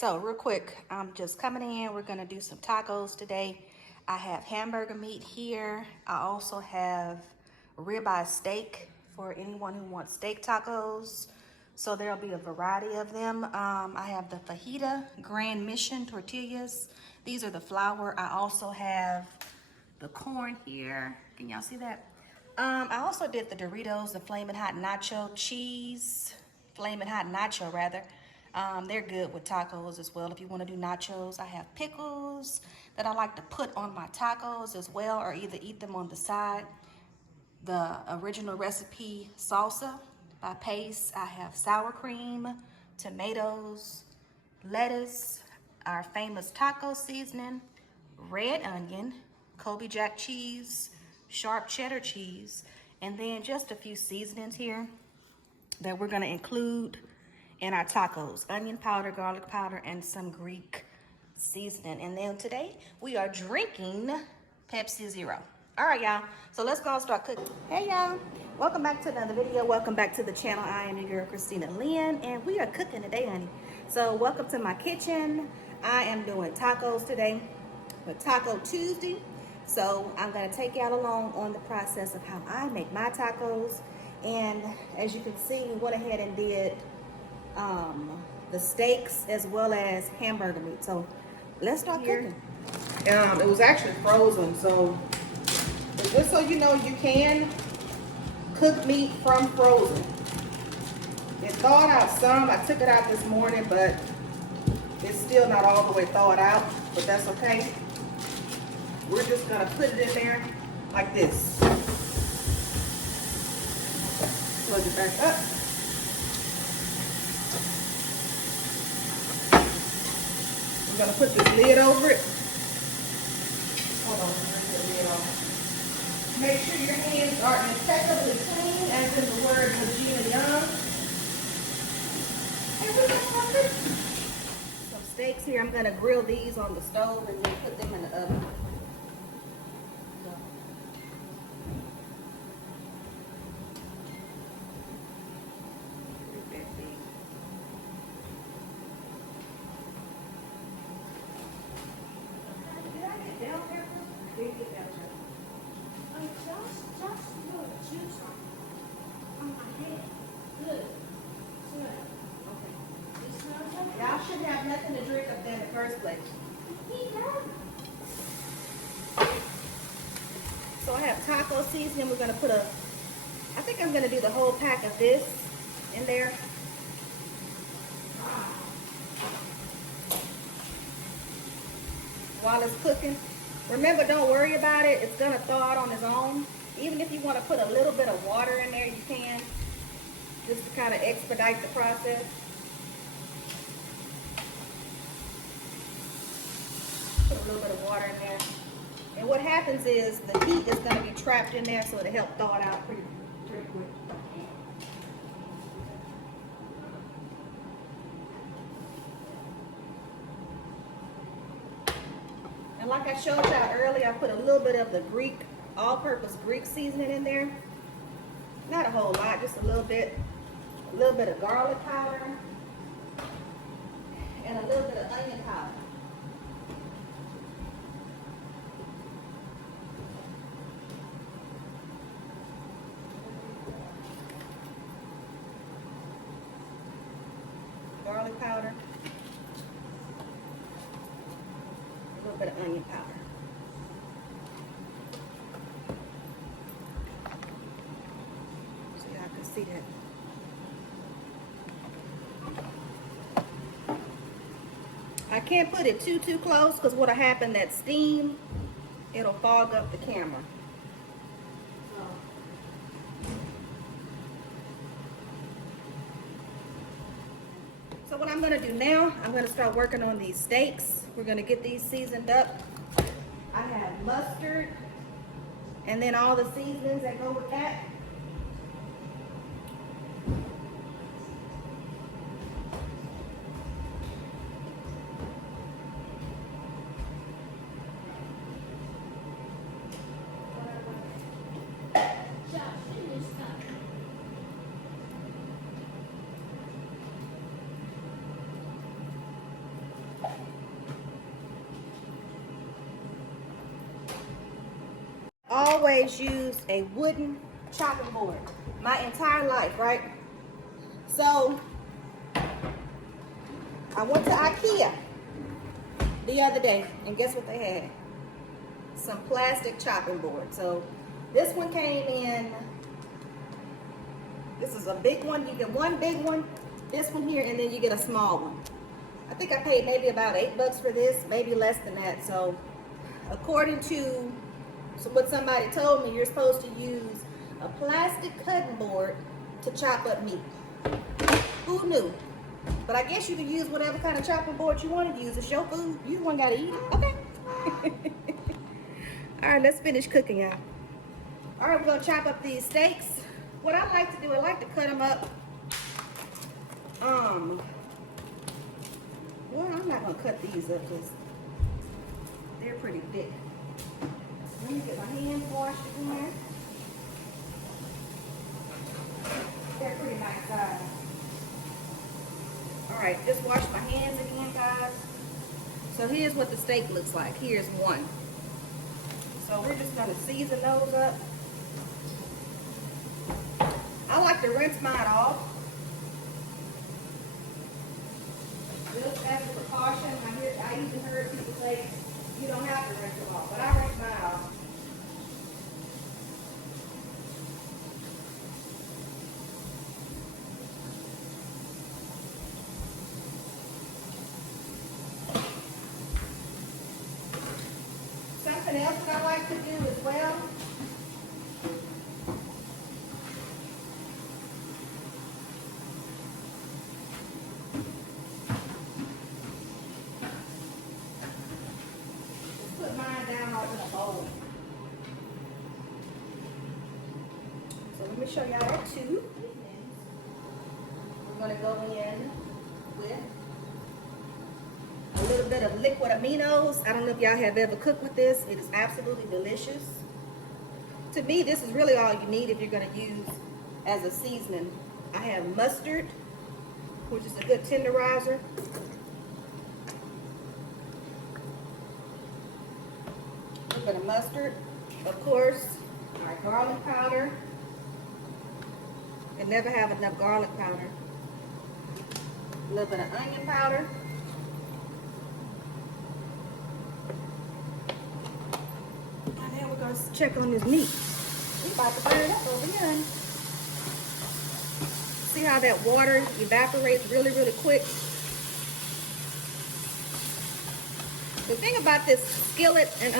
So real quick, I'm just coming in. We're gonna do some tacos today. I have hamburger meat here. I also have ribeye steak for anyone who wants steak tacos. So there'll be a variety of them. I have the fajita Grand Mission tortillas. These are the flour. I also have the corn here. Can y'all see that? I also did the Doritos, the Flamin' Hot Nacho Cheese, Flamin' Hot Nacho rather. They're good with tacos as well. If you want to do nachos, I have pickles that I like to put on my tacos as well, or either eat them on the side. The original recipe salsa by Pace. I have sour cream, tomatoes, lettuce, our famous taco seasoning, red onion, Colby Jack cheese, sharp cheddar cheese, and then just a few seasonings here that we're gonna include in our tacos. Onion powder, garlic powder, and some Greek seasoning. And then today we are drinking Pepsi Zero. All right, y'all, so let's go and start cooking. Hey, y'all, welcome back to another video. Welcome back to the channel. I am your girl, Christina Lynn, and we are cooking today, honey. So welcome to my kitchen. I am doing tacos today for Taco Tuesday. So I'm gonna take y'all along on the process of how I make my tacos. And as you can see, we went ahead and did the steaks as well as hamburger meat. So let's start cooking. It was actually frozen, so just so you know, you can cook meat from frozen. It thawed out some. I took it out this morning, but it's still not all the way thawed out, but that's okay. We're just gonna put it in there like this. Plug it back up. I'm gonna put this lid over it. Hold on, bring the lid off. Make sure your hands are impeccably clean, as in the word Regina Young. And we're gonna start cooking. Some steaks here. I'm gonna grill these on the stove and then put them in the oven. Y'all should have nothing to drink up there in the first place. So I have taco seasoning. We're gonna put I think I'm gonna do the whole pack of this in there. While it's cooking. Remember, don't worry about it. It's gonna thaw out on its own. Even if you want to put a little bit of water in there, you can. Just to kind of expedite the process. Put a little bit of water in there. And what happens is the heat is going to be trapped in there, so it'll help thaw it out pretty quick. And like I showed y'all earlier, I put a little bit of the Greek, all-purpose Greek seasoning in there. Not a whole lot, just a little bit. A little bit of garlic powder. And a little bit of onion powder. Garlic powder. A little bit of onion powder. So y'all can see that. I can't put it too close because what'll happen, that steam, it'll fog up the camera. So what I'm gonna do now, I'm gonna start working on these steaks. We're gonna get these seasoned up. I have mustard and then all the seasonings that go with that. always used a wooden chopping board my entire life, right? So I went to IKEA the other day, and guess what they had? Some plastic chopping board. So this one came in, this is a big one. You get one big one, this one here, and then you get a small one. I think I paid maybe about $8 for this, maybe less than that. So according to what somebody told me, you're supposed to use a plastic cutting board to chop up meat. Who knew? But I guess you can use whatever kind of chopping board you want to use. It's your food. You the one got to eat it. Okay. All right, let's finish cooking, y'all. All right, we're going to chop up these steaks. What I like to do, I like to cut them up. Well, I'm not going to cut these up because they're pretty thick. Let me get my hands washed again. They're pretty nice size. Alright, just wash my hands again, guys. So here's what the steak looks like. Here's one. So we're just going to season those up. I like to rinse mine off. Just as a precaution. I even heard people say you don't have to rinse them off, but I rinse mine off. Something else that I like to do as well, is put mine down over in a bowl. So let me show y'all that too. We're going to go in with a little bit of liquid aminos. I don't know if y'all have ever cooked with this. It is absolutely delicious. To me, this is really all you need if you're going to use as a seasoning. I have mustard, which is a good tenderizer. A little bit of mustard, of course. Our garlic powder. You can never have enough garlic powder. A little bit of onion powder. Let's check on this meat. We about to burn up over here. See how that water evaporates really, really quick? The thing about this skillet, and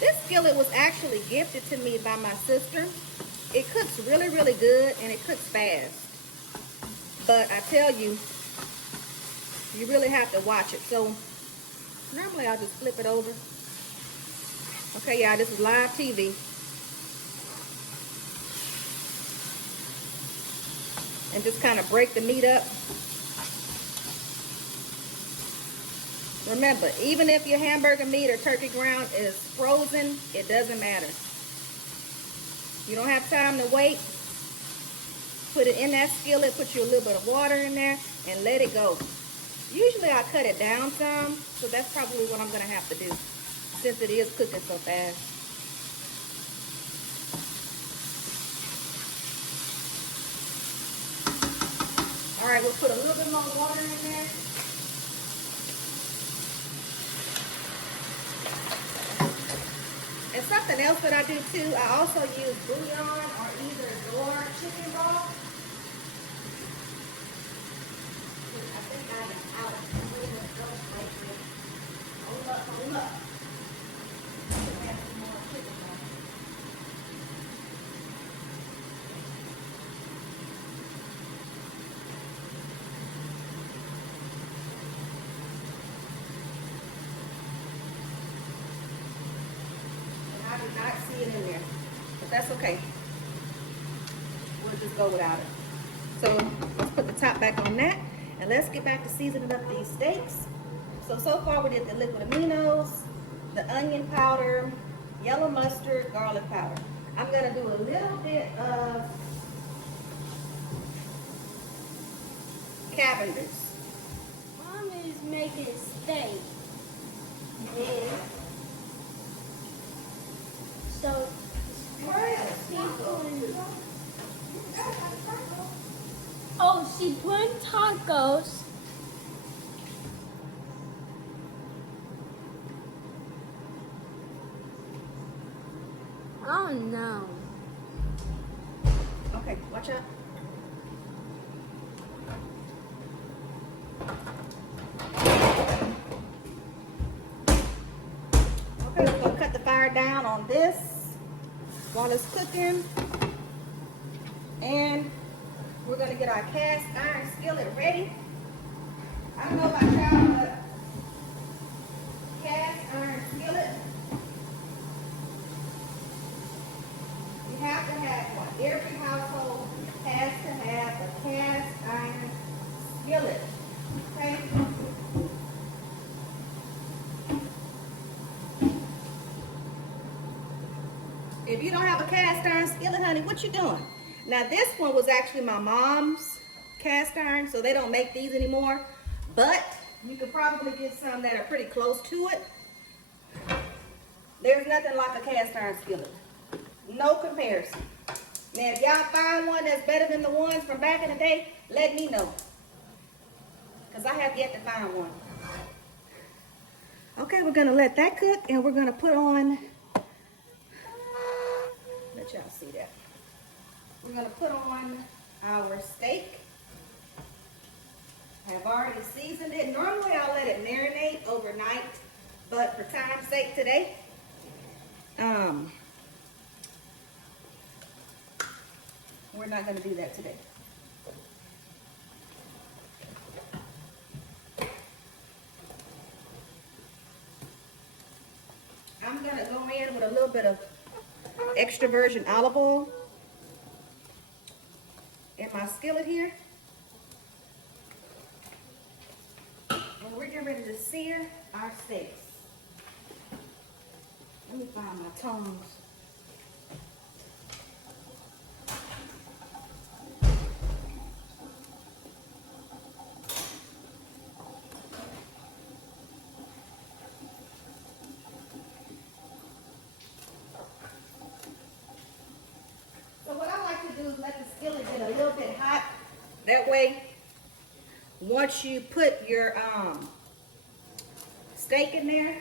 this skillet was actually gifted to me by my sister. It cooks really, really good, and it cooks fast. But I tell you, you really have to watch it. So normally I'll just flip it over. Okay, y'all, this is live TV. And just kind of break the meat up. Remember, even if your hamburger meat or turkey ground is frozen, it doesn't matter. You don't have time to wait. Put it in that skillet, put you a little bit of water in there, and let it go. Usually I cut it down some, so that's probably what I'm going to have to do, since it is cooking so fast. All right, we'll put a little bit more water in there. And something else that I do too, I also use bouillon or either door chicken broth. I think I am out. Hold up, hold up. I did not see it in there, but that's okay. We'll just go without it. So let's put the top back on that, and let's get back to seasoning up these steaks. So far we did the liquid aminos, the onion powder, yellow mustard, garlic powder. I'm gonna do a little bit of Cavender's. Mom is making steak. Yeah. So She put tacos. Oh no. Okay, watch out. Okay, we're gonna cut the fire down on this while it's cooking. And we're gonna get our cast iron skillet ready. I don't know about y'all, but cast iron skillet, you have to have one. Every household has to have a cast iron skillet. Okay? If you don't have a cast iron skillet, honey, what you doing? Now this one was actually my mom's cast iron, so they don't make these anymore. But you could probably get some that are pretty close to it. There's nothing like a cast iron skillet. No comparison. Now if y'all find one that's better than the ones from back in the day, let me know. Because I have yet to find one. Okay, we're going to let that cook and we're going to put on, let y'all see that. We're going to put on our steak. I've already seasoned it. Normally I'll let it marinate overnight, but for time's sake today, we're not going to do that today. I'm going to go in with a little bit of extra virgin olive oil in my skillet here. And we're getting ready to sear our steaks. Let me find my tongs. So what I like to do is let the skillet get a little bit hot. That way, once you put your steak in there,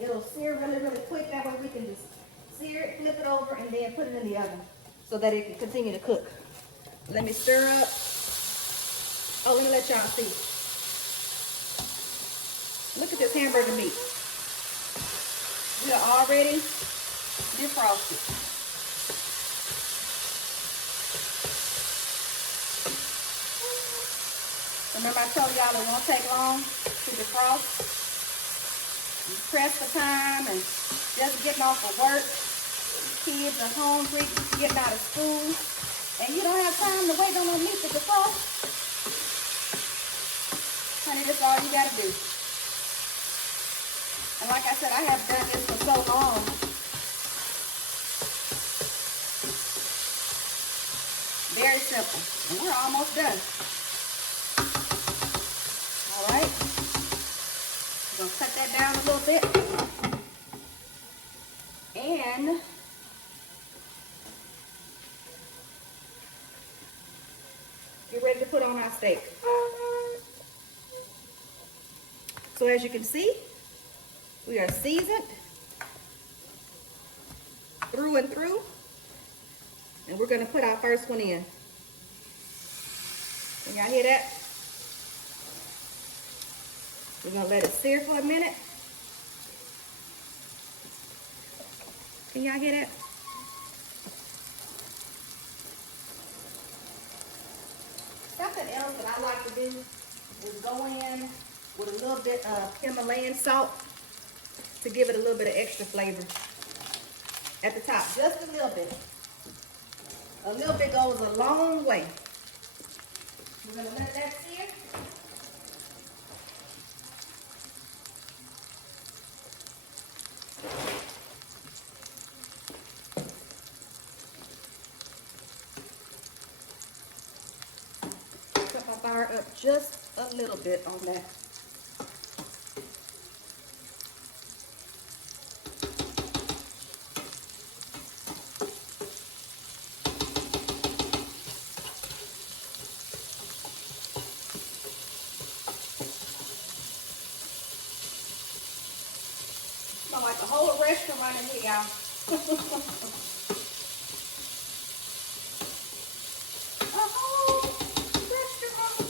it'll sear really, really quick. That way we can just sear it, flip it over, and then put it in the oven so that it can continue to cook. Let me stir up. Oh, let me let y'all see. Look at this hamburger meat. We are already defrosted. Remember I told y'all it won't take long to defrost? You press the time and just getting off of work. Kids are hungry, getting out of school, and you don't have time to wait on no meat to defrost. Honey, that's all you gotta do. And like I said, I have done this for so long. Very simple. And we're almost done. All right. We're going to cut that down a little bit. And get ready to put on our steak. So as you can see, we are seasoned through and through. And we're going to put our first one in. Can y'all hear that? We're going to let it sear for a minute. Can y'all hear that? Something else that I like to do is go in with a little bit of Himalayan salt to give it a little bit of extra flavor at the top, just a little bit. A little bit goes a long way. We're going to let that sear. Put my fire up just a little bit on that. Smell like the whole restaurant running here, y'all. A whole restaurant.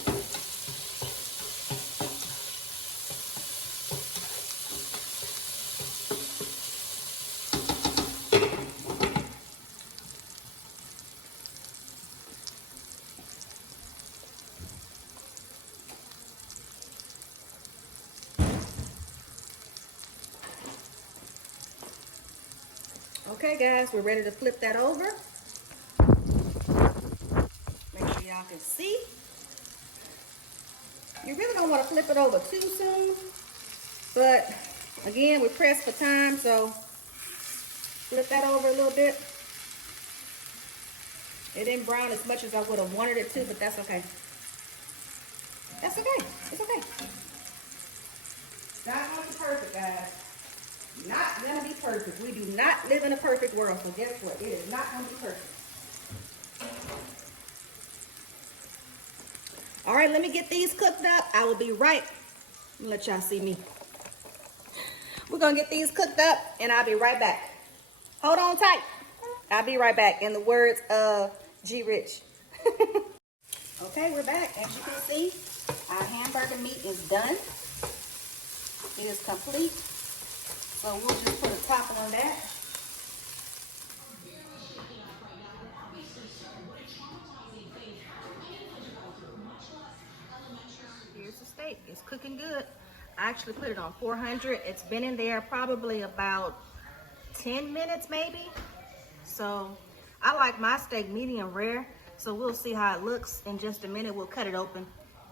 Okay, guys, we're ready to flip that over. Make sure y'all can see. You really don't want to flip it over too soon, but again, we're pressed for time, so flip that over a little bit. It didn't brown as much as I would have wanted it to, but that's okay. That's okay. It's okay. Not gonna be perfect, guys. Not gonna be perfect. We do not live in a perfect world, so guess what? It is not gonna be perfect. All right, let me get these cooked up. I will be right. Let y'all see me. We're gonna get these cooked up, and I'll be right back. Hold on tight. I'll be right back. In the words of G. Rich. Okay, we're back. As you can see, our hamburger meat is done. It is complete. So we'll just put a top on that. Here's the steak. It's cooking good. I actually put it on 400. It's been in there probably about 10 minutes maybe. So I like my steak medium rare. So we'll see how it looks in just a minute. We'll cut it open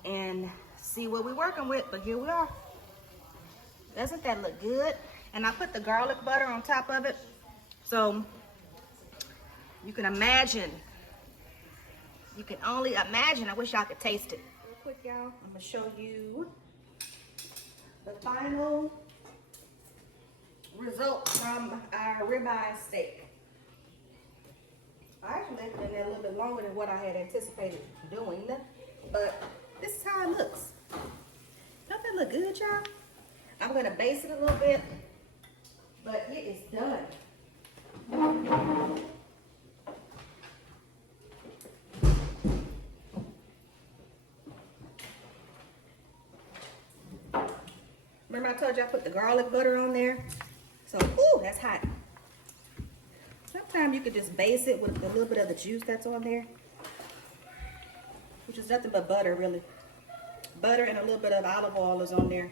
and see what we're working with. But here we are. Doesn't that look good? And I put the garlic butter on top of it. So you can imagine. You can only imagine. I wish y'all could taste it. Real quick, y'all. I'm going to show you the final result from our ribeye steak. I actually left it in there a little bit longer than what I had anticipated doing. But this is how it looks. Don't that look good, y'all? I'm going to baste it a little bit. But it is done. Remember I told you I put the garlic butter on there? So, ooh, that's hot. Sometimes you could just baste it with a little bit of the juice that's on there. Which is nothing but butter, really. Butter and a little bit of olive oil is on there.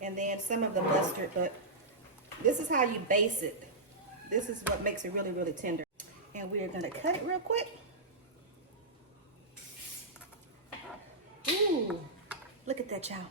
And then some of the mustard, but this is how you baste it. This is what makes it really, really tender. And we are gonna cut it real quick. Ooh, look at that, y'all.